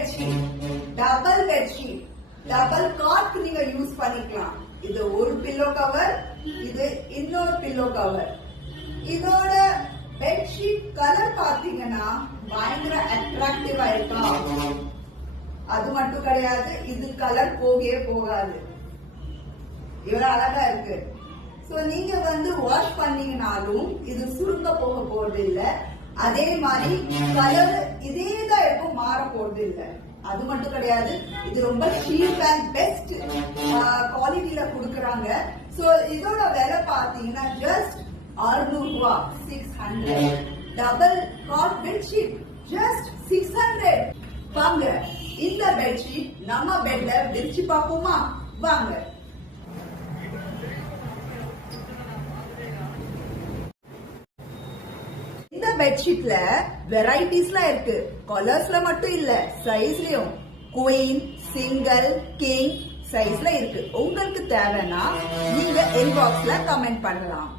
Bedsheet, double bedsheet, double God நீங்க use பண்ணிக்கலாம். இது ஒரு பில்லோ கவர், இது இன்னொரு பில்லோ கவர். இதோட பெட்ஷீட் கலர் பாத்தீங்கன்னா பயங்கர அட்ராக்டிவா இருக்கா? அது மட்டும் கிடையாது, இது கலர் போகவே போகாது, இவ்வளவு அழகா இருக்கு. சோ நீங்க வாஷ் பண்ணீங்கனாலும் இது சுருங்க போக போறது இல்ல. அதே மாதிரி கலர் இதேதான் இருக்கும், மாற போறது இல்ல. அது மட்டும் கிடையாது, இது ரொம்ப சீப் அண்ட் பெஸ்ட் குவாலிட்டியில கொடுக்கறாங்க. சோ இதோட விலை பாத்தீங்கன்னா ஜஸ்ட் 600 ரூபாய், 600. Double God bedsheet just 600. வாங்க இந்த பெட்ஷீட் நம்ம பெட்ல விரிச்சு பார்ப்போமா? வாங்க. இந்த பெட்ஷீட்ல வெரைட்டிஸ்லாம் இருக்கு. கலர்ஸ்ல மட்டும் இல்ல, சைஸ்லயும் குயின், சிங்கிள், கிங் சைஸ்ல இருக்கு. உங்களுக்கு தேவைன்னா நீங்க இன்பாக்ஸ்ல கமெண்ட் பண்ணலாம்.